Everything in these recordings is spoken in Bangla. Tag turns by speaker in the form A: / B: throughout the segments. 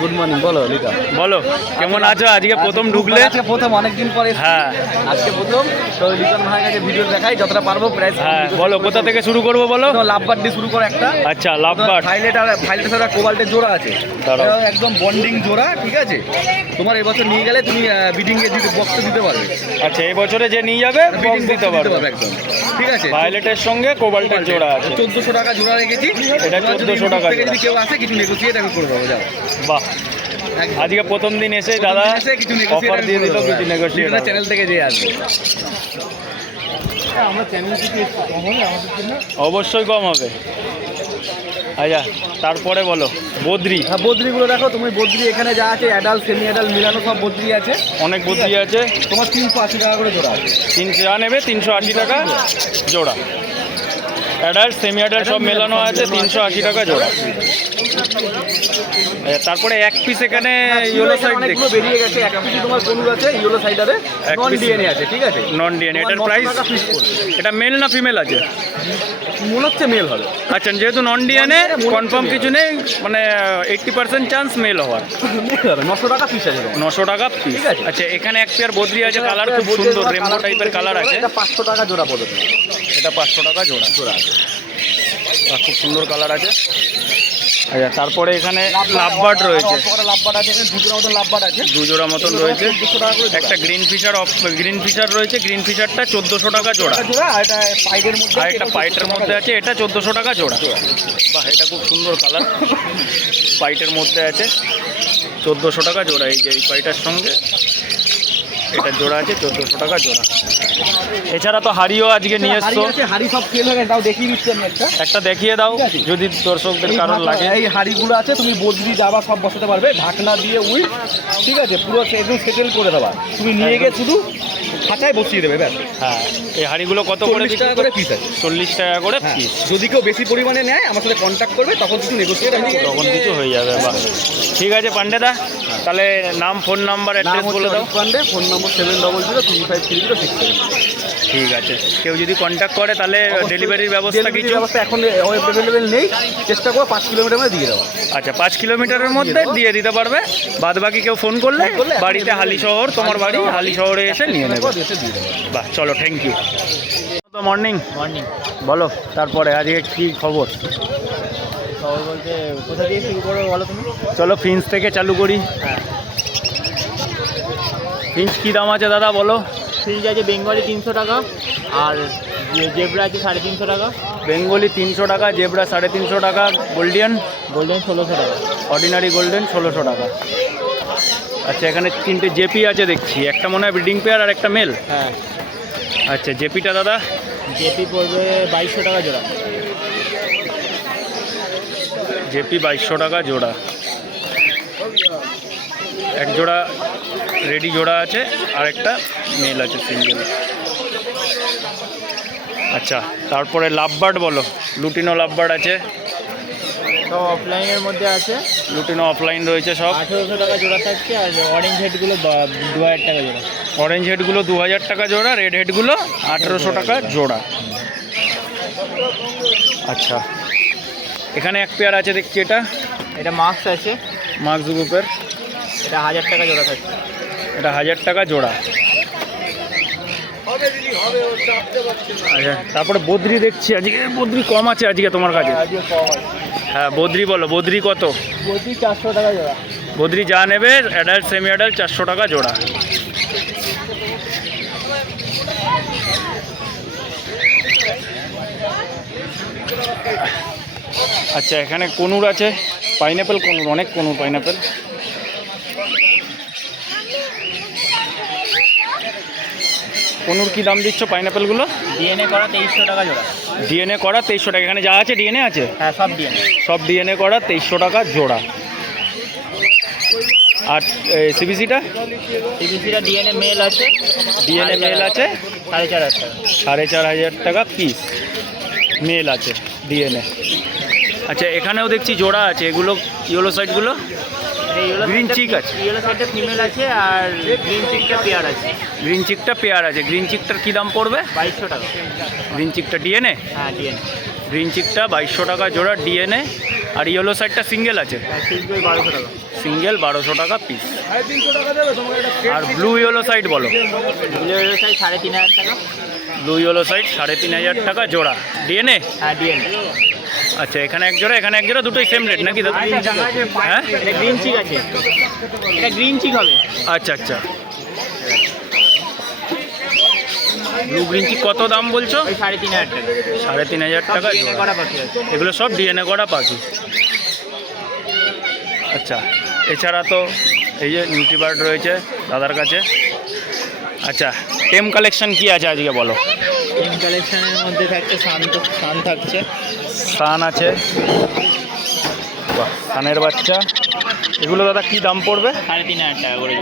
A: গুড মর্নিং বলো লিটা
B: বলো কেমন আছো? আজকে প্রথম ঢুকলে?
A: আজকে প্রথম অনেকদিন পরে
B: হ্যাঁ।
A: আজকে প্রথম। তো লিটন ভাই কাছে ভিডিও দেখাই যতটা পারব প্রাইস
B: হ্যাঁ বলো কোথা থেকে শুরু করব বলো?
A: লাভবার দিয়ে শুরু করে একটা।
B: আচ্ছা লাভবার্ড
A: ফাইলেট আর ফাইলেটের সাথে কোবাল্টের জোড়া আছে। একদম বন্ডিং জোড়া ঠিক আছে? তোমার এবছর নিয়ে গেলে তুমি বিডিং এ দিতে বক্স দিতে পারবে।
B: আচ্ছা এই বছরে যে নিয়ে যাবে বক্স দিতে পারবে।
A: একদম। ঠিক আছে?
B: ভায়োলেটের সঙ্গে কোবাল্টের জোড়া আছে।
A: চোদ্দশো টাকা জোড়া রেখেছি।
B: এটা
A: এবার
B: 1400 টাকা
A: যদি কেউ আসে কিছু নেগোসিয়েট আমি করে দেবো যাও।
B: বাহ। আজকে প্রথম দিন এসে দাদা অফার দিয়ে দিল কিছু। নেগোসিয়েট
A: চ্যানেল থেকে যে আসবে।
B: অবশ্যই কম হবে। আচ্ছা তারপরে বলো বদ্রি।
A: হ্যাঁ বদ্রিগুলো দেখো তুমি বদ্রি এখানে যা আছে অ্যাডাল্ট সেমি অ্যাডাল্ট মিলানো সব বদ্রি আছে।
B: অনেক বদ্রি আছে?
A: তোমার তিনশো আশি টাকা করে জোড়া
B: তিনশো যা নেবে তিনশো আশি টাকা জোড়া। অ্যাডাল্ট সেমি অ্যাডাল্ট সব মেলানো আছে তিনশো আশি টাকা জোড়া। তারপরে এক পিস এখানে ইয়েলো সাইড
A: অনেকগুলো বেরিয়ে গেছে এক পিসি তোমার কনুর আছে ইয়েলো সাইডারে নন ডিএনএ আছে ঠিক আছে?
B: নন ডিএনএ এটার প্রাইস এটা মেল না ফিমেল আছে?
A: মনে হচ্ছে মেল হবে।
B: আচ্ছা যেহেতু নন ডিএনএ কনফার্ম কিছু নেই মানে এইট্টি পার্সেন্ট চান্স মেল হওয়ার।
A: মেল নশো টাকা পিস আছে।
B: নশো টাকা পিস
A: ঠিক আছে।
B: আচ্ছা এখানে এক পেয়ার বদ্রি আছে কালার খুব সুন্দর রেমবো টাইপের কালার আছে।
A: এটা পাঁচশো টাকা জোড়া পড়বে
B: এটা পাঁচশো টাকা জোড়া।
A: জোড়া আছে।
B: খুব সুন্দর কালার আছে। আচ্ছা তারপরে এখানে লাভবার্ড রয়েছে।
A: আছে এখানে দুটো মতো লাভবাট আছে
B: মতন রয়েছে। একটা গ্রিন ফিশার গ্রিন ফিশার রয়েছে। গ্রিন ফিশারটা চোদ্দোশো টাকা জোড়া।
A: এটা
B: একটা পাইটের মধ্যে আছে। এটা চোদ্দোশো টাকা জোড়া। বাহ, এটা খুব সুন্দর কালার। পাইটের মধ্যে আছে। চোদ্দোশো টাকা জোড়া এই যে, এই পাইটার সঙ্গে। এটা জোড়া আছে চোদ্দোশো টাকা জোড়া। এছাড়া তো হাড়িও আজকে নিয়ে এসছো।
A: হাড়ি সব খেয়ে হয়ে তাও দেখিয়ে দিচ্ছি আমি একটা।
B: একটা দেখিয়ে দাও যদি দর্শকদের কারণ লাগে।
A: এই হাড়িগুলো আছে তুমি বদলি যাবা সব বসাতে পারবে। ঢাকনা দিয়ে উইল ঠিক আছে? পুরো একদম সেটেল করে দেবা। তুমি নিয়ে গিয়ে শুধু খাঁচায় বসিয়ে দেবে ব্যাস।
B: হ্যাঁ এই হাঁড়িগুলো কত করে
A: চল্লিশ টাকা করে পিস আছে।
B: চল্লিশ টাকা করে
A: হ্যাঁ
B: পিস
A: যদি কেউ বেশি পরিমাণে নেয় আমার সাথে কন্ট্যাক্ট করবে তখন কিছু নেগোসিয়েট
B: তখন কিছু হয়ে যাবে বাহ। ঠিক আছে পান্ডেদা তাহলে নাম ফোন নাম্বার অ্যাড্রেস বলে দাও।
A: Pandey phone number seven double zero three five three zero six seven
B: ঠিক আছে। কেউ যদি কন্ট্যাক্ট করে তাহলে ডেলিভারির ব্যবস্থা কিছু?
A: ব্যবস্থা এখন অ্যাভেলেবেল নেই। চেষ্টা করো পাঁচ কিলোমিটার মধ্যে দিয়ে দেবো।
B: আচ্ছা পাঁচ কিলোমিটারের মধ্যে দিয়ে দিতে পারবে। বাদ বাকি কেউ ফোন করলে বাড়িতে হালি শহর তোমার বাড়ি হালি শহরে এসে নিয়ে নেবে। বাহ চলো থ্যাংক ইউ তো মর্নিং
A: মর্নিং
B: বলো তারপরে আজকে কি খবর?
A: খবর বলতে কোথা দিয়ে শুরু করব বলো তুমি?
B: চলো ফিন্স থেকে চালু করি।
A: হ্যাঁ।
B: ফিন্স কী দাম আছে দাদা বলো?
A: ফ্রিজ আছে বেঙ্গলি তিনশো টাকা। আর জেব্রা আছে সাড়ে তিনশো টাকা।
B: বেঙ্গলি তিনশো টাকা জেবরা সাড়ে তিনশো টাকা গোল্ডিয়ান?
A: গোল্ডেন ষোলোশো টাকা।
B: অর্ডিনারি গোল্ডেন ষোলোশো টাকা। আচ্ছা এখানে তিনটে জেপি আছে দেখছি। একটা মনে হয় ব্রিডিং পেয়ার আর একটা মেল।
A: হ্যাঁ।
B: আচ্ছা জেপিটা দাদা?
A: জেপি পড়বে বাইশশো টাকা জোড়া।
B: জেপি বাইশশো টাকা জোড়া। এক জোড়া রেডি জোড়া আছে আর একটা মেল আছে সিঙ্গেল। আচ্ছা তারপরে লাভবার্ড বলো লুটিনো লাভবার্ড আছে?
A: সব অফলাইনের মধ্যে আছে।
B: লুটিনো অফলাইন রয়েছে সব?
A: আঠেরোশো টাকা জোড়া থাকছে আর অরেঞ্জ হেডগুলো দু হাজার টাকা জোড়া।
B: অরেঞ্জ হেডগুলো দু হাজার টাকা জোড়া রেড হেডগুলো আঠেরোশো টাকা জোড়া। আচ্ছা এখানে এক পেয়ার আছে দেখছি এটা।
A: এটা মাস্ক আছে।
B: মাস্ক গ্রুপের
A: এটা হাজার টাকা জোড়া থাকছে।
B: এটা হাজার টাকা জোড়া। আচ্ছা। তারপরে বদ্রি দেখছি আজকে বদ্রি কম আছে আজকে তোমার কাছে? হ্যাঁ বদ্রি বলো বদ্রি কত?
A: প্রতি চারশো টাকা জোড়া।
B: বদ্রি যা নেবে অ্যাডাল্ট সেমি অ্যাডাল্ট চারশো টাকা জোড়া। আচ্ছা এখানে কনুর আছে পাইনাপেল কনুর অনেক কনুর পাইনাপেল কনুর কি দাম দিচ্ছ পাইনাপেলগুলো?
A: ডিএনএ করা তেইশশো টাকা জোড়া।
B: ডিএনএ করা তেইশশো টাকা। এখানে যা আছে ডিএনএ আছে?
A: হ্যাঁ সব ডিএনএ
B: সব ডিএনএ করা তেইশশো টাকা জোড়া। আর সিবিসিটা
A: সিবিসিটা ডিএনএ মেল আছে।
B: ডিএনএ মেল আছে
A: সাড়ে চার হাজার। টাকা
B: সাড়ে চার হাজার। টাকা পিস মেল আছে ডিএনএ আচ্ছা এখানেও দেখছি জোড়া আছে। এগুলো ইয়েলো সাইডগুলো Green chick আছে?
A: ইয়েলো সাইডে ফিমেল আছে আর গ্রিন চিকটা পেয়ার আছে।
B: গ্রিন চিকটা পেয়ার আছে। গ্রিন চিকটার কী দাম পড়বে?
A: বাইশশো টাকা।
B: গ্রিন চিকটা ডিএনএ
A: হ্যাঁ ডিএনএ
B: গ্রিন চিকটা বাইশশো টাকা জোড়া ডিএনএ আর ইয়েলো সাইডটা সিঙ্গেল আছে?
A: সিঙ্গেল বারোশো টাকা।
B: সিঙ্গেল বারোশো টাকা পিস আর ব্লু ইয়েলো সাইড বলো।
C: ব্লু সাইজ সাড়ে তিন হাজার টাকা।
B: ব্লু ইয়েলো সাইড সাড়ে তিন হাজার টাকা জোড়া। ডিএনএ
C: হ্যাঁ ডিএনএ
B: আচ্ছা এখানে এক জোড়া এখানে এক জোড়া দুটোই সেম রেট নাকি দাদা? হ্যাঁ?
C: এটা গ্রিন চিক আছে। এটা গ্রিন চিক হবে।
B: আচ্ছা আচ্ছা। ব্লু গ্রিন চিক কত দাম বলছো?
C: সাড়ে তিন হাজার টাকা।
B: সাড়ে তিন হাজার টাকা
C: ডিএনএ করা পাখি
B: এগুলো সব ডিএনএ করা পাখি? আচ্ছা এছাড়া তো এই যে নিউট্রিবার্ড রয়েছে দাদার কাছে। আচ্ছা টেম কালেকশন কি আছে আজকে বলো?
C: টিম কালেকশনের মধ্যে থাকছে শান্ত শান থাকছে।
B: সান আছে। বাহ সানের বাচ্চা। এগুলো দাদা কি দাম পড়বে?
C: সাড়ে তিন হাজার টাকা করে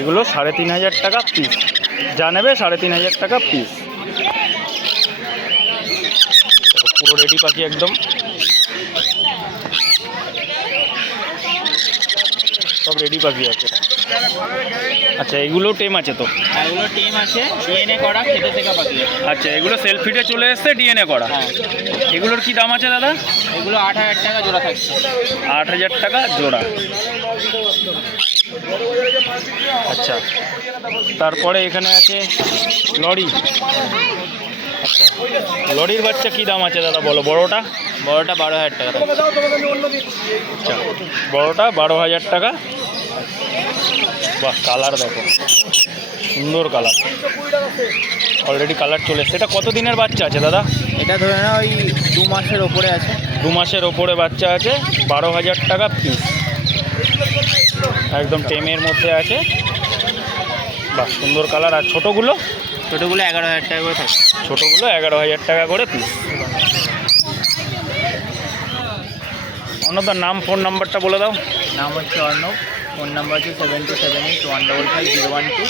B: এগুলো সাড়ে তিন হাজার টাকা পিস যা নেবে সাড়ে তিন হাজার টাকা পিস পুরো রেডি পাখি একদম। সব রেডি পাখি আছে। আচ্ছা এগুলো টেম আছে তো?
C: এগুলো টিম আছে ডিএনএ করা খেতে শেখা পাখি।
B: আচ্ছা এগুলো সেলফিটে চলে এসছে ডিএনএ করা।
C: হ্যাঁ।
B: এগুলোর কি দাম আছে দাদা?
C: এগুলো আট হাজার টাকা জোড়া থাকছে।
B: আট হাজার টাকা জোড়া। আচ্ছা। তারপরে এখানে আছে লরি। আচ্ছা। লরির বাচ্চা কি দাম আছে দাদা বলো? বড়টা?
C: বড়টা বারো হাজার টাকা
B: আচ্ছা। বড়টা বারো হাজার টাকা। বাহ কালার দেখো। সুন্দর কালার। অলরেডি কালার চলে এসছে। এটা কত দিনের বাচ্চা আছে দাদা?
C: এটা ধরে না ওই দু মাসের ওপরে আছে।
B: দু মাসের ওপরে বাচ্চা আছে বারো হাজার টাকা পিস একদম টেমের মধ্যে আছে। বাহ সুন্দর কালার আর ছোটোগুলো?
C: ছোটোগুলো এগারো হাজার টাকা করে থাকছে
B: ছোটোগুলো এগারো হাজার টাকা করে পিস অন্যদার নাম ফোন নাম্বারটা বলে দাও।
C: নাম হচ্ছে অর্ণব। ফোন নাম্বার হচ্ছে seven two seven eight one double five zero one two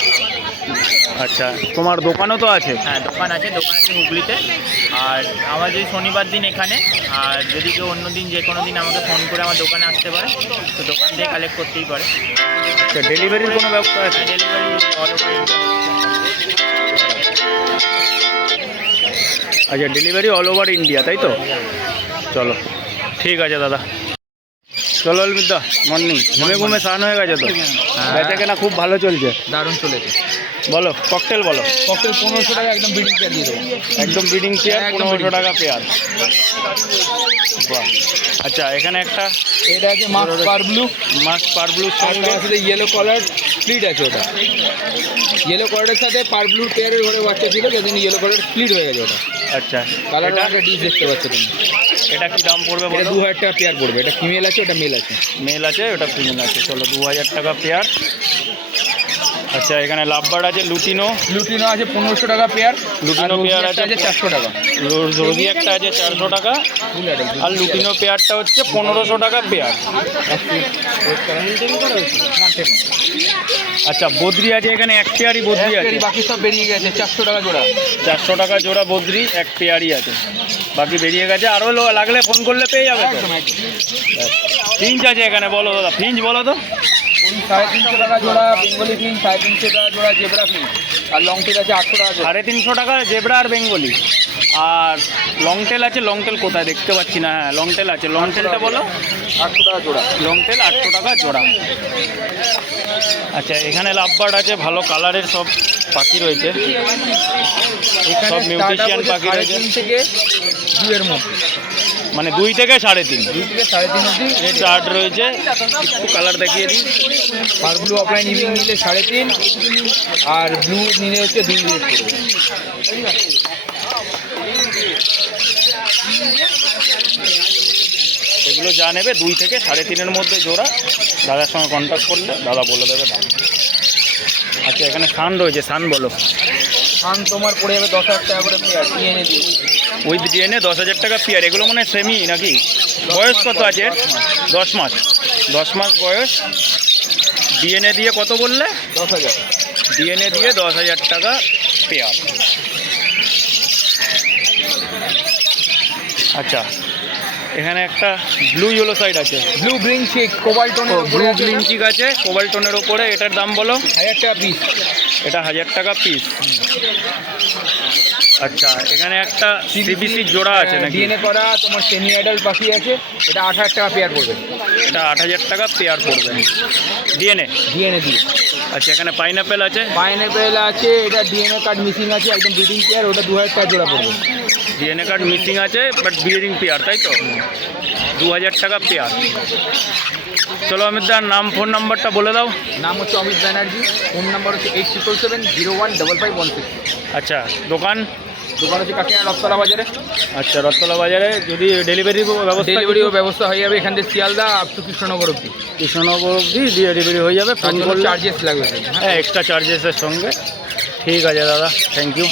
B: আচ্ছা তোমার দোকানও তো আছে?
C: হ্যাঁ দোকান আছে দোকান আছে হুগলিতে। আর আমার যদি শনিবার দিন এখানে আর যদি কেউ অন্য দিন যে কোনো দিন আমাকে ফোন করে আমার দোকানে আসতে পারে তো দোকান থেকে কালেক্ট করতেই পারে।
B: আচ্ছা ডেলিভারির কোনো ব্যবস্থা আছে?
C: ডেলিভারি অল ওভার
B: আচ্ছা ডেলিভারি অল ওভার ইন্ডিয়া তাই তো? চলো। ঠিক আছে দাদা। চলো অলমিদা মর্নিং ঘুমে ঘুমে স্নান হয়ে গেছে তো? বেচা কেনা খুব ভালো চলছে।
C: দারুণ চলেছে।
B: বলো ককটেল বলো।
A: ককটেল পনেরোশো টাকা একদম ব্রিডিং পেয়ার দিয়ে দেবো।
B: একদম ব্রিডিং
A: একদম
B: পনেরোশো টাকা পেয়ার বাহ। আচ্ছা এখানে একটা
A: এটা আছে মাস্ক পার ব্লু
B: মাস্ক পার ব্লুর
A: আর
B: সঙ্গে
A: সাথে ইয়েলো কালার স্প্লিট আছে ওটা। ইয়েলো কালারের সাথে পার ব্লু পেয়ারের ঘরে বাচ্চা ছিল যেদিন ইয়েলো কালার স্প্লিট হয়ে গেছে ওটা।
B: আচ্ছা
A: কালার
B: এটা?
A: একটা ডিস দেখতে পাচ্ছ তুমি।
B: এটা কি দাম পড়বে বলো?
A: দু হাজার টাকা পেয়ার পড়বে। এটা ফিমেল আছে এটা মেল আছে।
B: মেল আছে ওটা ফিমেল আছে। চলো দু হাজার টাকা পেয়ার আচ্ছা এখানে লাভবার আছে লুটিনো।
A: লুটিনো আছে পনেরোশো টাকা পেয়ার
B: লুটিনো পেয়ার আছে
A: চারশো টাকা।
B: রোজি একটা আছে চারশো টাকা আর লুটিনো পেয়ারটা হচ্ছে পনেরোশো টাকা পেয়ার। আচ্ছা বদ্রি আছে এখানে এক পেয়ারই বদ্রি আছে।
A: বাকি সব বেরিয়ে গেছে চারশো টাকা জোড়া।
B: চারশো টাকা জোড়া বদ্রি এক পেয়ারই আছে। বাকি বেরিয়ে গেছে আরও লাগলে ফোন করলে পেয়ে যাবে ফিঞ্চ আছে এখানে বলো দাদা ফিঞ্চ বলো তো।
A: সাড়ে তিনশো টাকা জোড়া বেঙ্গলি ফিন সাড়ে তিনশো টাকা জোড়া জেবরা ফিন আর লং টেল আছে আটশো টাকা
B: সাড়ে তিনশো টাকা জেবরা আর বেঙ্গলি। আর লং টেল আছে লং টেল কোথায় দেখতে পাচ্ছি না। হ্যাঁ লং টেল আছে। লং টেলটা বলো।
A: আটশো টাকা জোড়া।
B: লং টেল আটশো টাকা জোড়া। আচ্ছা এখানে লাভবার্ড আছে ভালো কালারের সব পাখি রয়েছে। সব মিউটিশিয়ান পাখি রয়েছে।
A: থেকে দুয়ের মধ্যে।
B: মানে দুই থেকে সাড়ে তিন।
A: দুই থেকে সাড়ে তিন অবধি
B: চার্ট রয়েছে। একটু কালার দেখিয়ে দিই।
A: আর ব্লু অফলাইন ইভিনিং নিলে সাড়ে তিন আর ব্লু নিলে হচ্ছে দুই পড়বে
B: এগুলো যা নেবে দুই থেকে সাড়ে তিনের মধ্যে জোড়া। দাদার সঙ্গে কন্ট্যাক্ট করলে দাদা বলে দেবে দাম। আচ্ছা এখানে সান রয়েছে সান বলো।
A: সান তোমার পড়ে যাবে দশ হাজার টাকা করে নিয়ে এনে দিয়ে
B: উইথ ডিএনএ দশ হাজার টাকা পিয়ার এগুলো মনে সেমি নাকি? বয়স কত আছে? দশ মাস। দশ মাস বয়স। ডিএনএ দিয়ে কত বললে?
A: দশ হাজার।
B: ডিএনএ দিয়ে দশ হাজার টাকা পেয়ার। আচ্ছা এখানে একটা ব্লু ইয়েলো সাইড আছে।
A: ব্লু গ্রিন চেক কোবাল টোনের
B: ব্লু গ্লিনচিক আছে কোবাল্টনের ওপরে এটার দাম বলো?
A: হাজার টাকা পিস
B: এটা হাজার টাকা পিস আচ্ছা এখানে একটা সিবিসি জোড়া আছে নাকি?
A: ডিএনএ করা তোমার সেমি অ্যাডাল্ট পাখি আছে এটা আট হাজার টাকা পেয়ার পড়বে।
B: এটা আট হাজার টাকা পেয়ার পড়বে। ডিএনএ
A: ডিএনএ দিয়ে।
B: আচ্ছা এখানে পাইনাপেল আছে?
A: পাইনাপেল আছে এটা ডিএনএ কার্ড মিসিং আছে একদম ব্রিডিং পেয়ার ওটা দু হাজার টাকা জোড়া পড়বে।
B: ডিএনএ কার্ড মিসিং আছে বাট বিয়ারিং পেয়ার তাই তো? দু হাজার টাকা পেয়ার চলো অমিতদার নাম ফোন নাম্বারটা বলে দাও।
A: নাম হচ্ছে অমিত ব্যানার্জি ফোন নাম্বার হচ্ছে eight triple seven zero one double five one six
B: আচ্ছা দোকান?
A: দোকান হচ্ছে কাকিনা রথতলা বাজারে।
B: আচ্ছা রথতলা বাজারে যদি ডেলিভারি ব্যবস্থা
A: ডেলিভারিও ব্যবস্থা হয়ে যাবে এখান থেকে শিয়ালদা আপ টু কৃষ্ণনগর অব্দি
B: কৃষ্ণনগর অব্দি ডেলিভারি হয়ে যাবে
A: তার
B: ফোন করলে।
A: চার্জেস লাগবে।
B: হ্যাঁ এক্সট্রা চার্জেসের সঙ্গে। ঠিক আছে দাদা থ্যাংক ইউ